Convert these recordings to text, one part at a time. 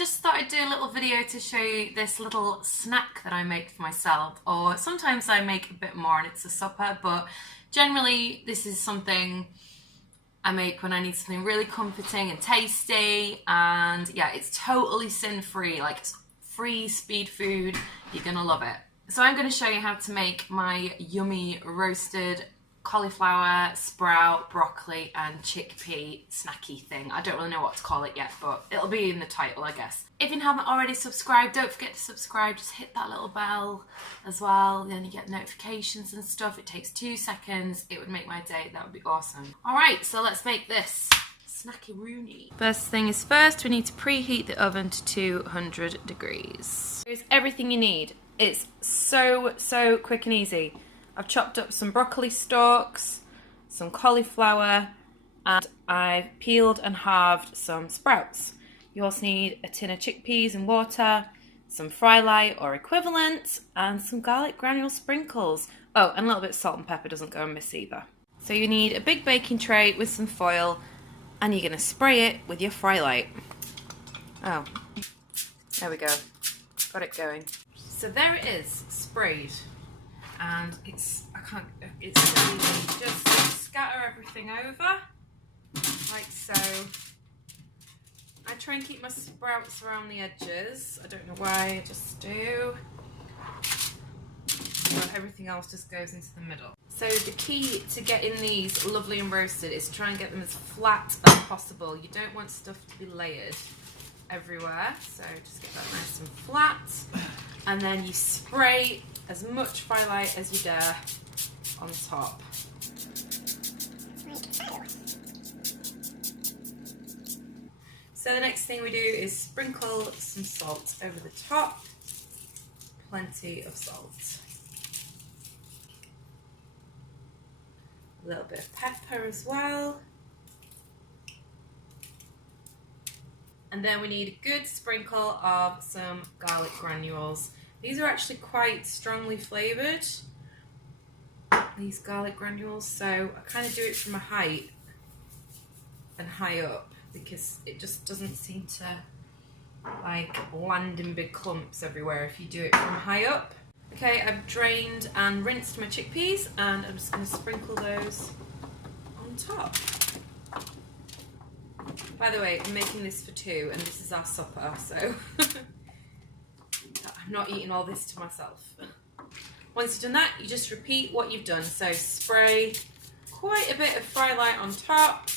just thought I'd do a little video to show you this little snack that I make for myself, or sometimes I make a bit more and it's a supper, but generally this is something I make when I need something really comforting and tasty, and yeah, it's totally sin-free, like it's free speed food. You're gonna love it. So I'm gonna show you how to make my yummy roasted cauliflower, sprout, broccoli and chickpea snacky thing. I don't really know what to call it yet, but it'll be in the title, I guess. If you haven't already subscribed, don't forget to subscribe. Just hit that little bell as well, then you get notifications and stuff. It takes 2 seconds. It would make my day. That would be awesome. All right, so let's make this snacky rooney. First thing is first, we need to preheat the oven to 200 degrees. Here's everything you need. It's so quick and easy. I've chopped up some broccoli stalks, some cauliflower, and I've peeled and halved some sprouts. You also need a tin of chickpeas and water, some fry light or equivalent, and some garlic granule sprinkles. Oh, and a little bit of salt and pepper doesn't go amiss either. So you need a big baking tray with some foil, and you're going to spray it with your fry light. Oh, there we go. Got it going. So there it is, sprayed. And it's so easy. Just scatter everything over, like so. I try and keep my sprouts around the edges. I don't know why, I just do. But everything else just goes into the middle. So the key to getting these lovely and roasted is to try and get them as flat as possible. You don't want stuff to be layered everywhere, so just get that nice and flat. And then you spray as much fry light as you dare on top. So the next thing we do is sprinkle some salt over the top. Plenty of salt. A little bit of pepper as well. And then we need a good sprinkle of some garlic granules. These are actually quite strongly flavoured, these garlic granules, so I kind of do it from a height and high up because it just doesn't seem to like land in big clumps everywhere if you do it from high up. Okay, I've drained and rinsed my chickpeas and I'm just going to sprinkle those on top. By the way, I'm making this for 2 and this is our supper, so I'm not eating all this to myself. Once you've done that, you just repeat what you've done. So spray quite a bit of fry light on top.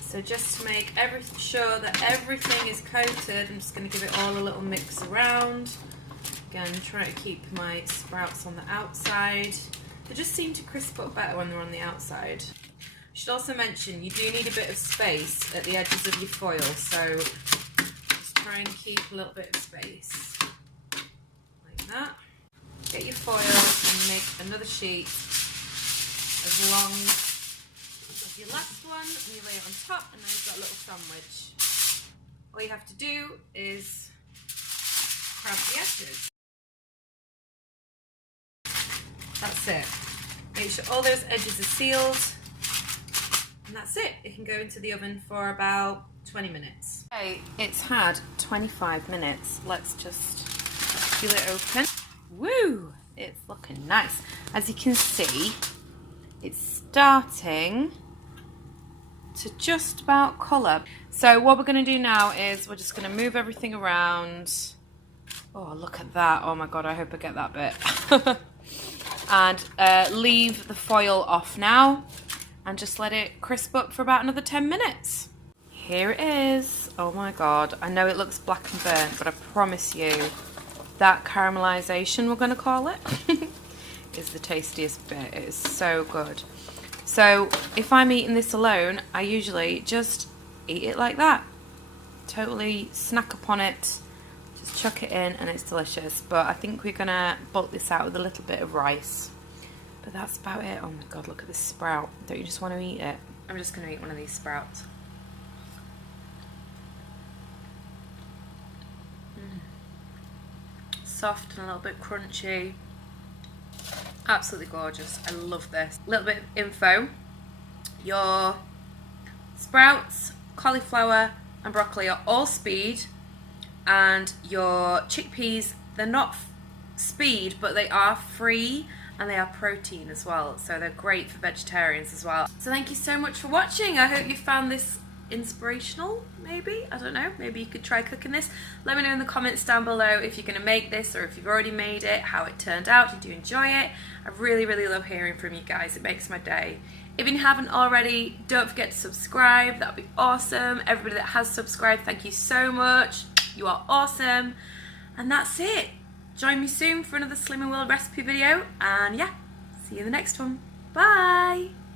So just to make sure that everything is coated, I'm just going to give it all a little mix around. Again, try to keep my sprouts on the outside. They just seem to crisp up better when they're on the outside. I should also mention you do need a bit of space at the edges of your foil, so just try and keep a little bit of space. Like that. Get your foil and make another sheet as long as your last one, and you lay it on top, and now you've got a little sandwich. All you have to do is grab the edges. That's it. Make sure all those edges are sealed, and that's it. It can go into the oven for about 20 minutes. Okay, it's had 25 minutes. Let's just peel it open. Woo! It's looking nice. As you can see, it's starting to just about colour. So what we're going to do now is we're just going to move everything around. Oh, look at that. Oh my god, I hope I get that bit. And leave the foil off now and just let it crisp up for about another 10 minutes. Here it is. Oh my god, I know it looks black and burnt, but I promise you that caramelization, we're going to call it, is the tastiest bit. It is so good. So if I'm eating this alone, I usually just eat it like that. Totally snack upon it. Just chuck it in and it's delicious. But I think we're going to bulk this out with a little bit of rice. But that's about it. Oh my god, look at this sprout. Don't you just want to eat it? I'm just going to eat one of these sprouts. Soft and a little bit crunchy. Absolutely gorgeous. I love this. A little bit of info. Your sprouts, cauliflower and broccoli are all speed, and your chickpeas, they're not speed, but they are free and they are protein as well, so they're great for vegetarians as well. So thank you so much for watching. I hope you found this inspirational, maybe, I don't know, maybe you could try cooking this. Let me know in the comments down below if you're going to make this, or if you've already made it, how it turned out. Did you enjoy it? I really love hearing from you guys. It makes my day. If you haven't already, don't forget to subscribe. That would be awesome. Everybody that has subscribed, thank you so much. You are awesome. And that's it. Join me soon for another Slimming World recipe video, and yeah, see you in the next one. Bye!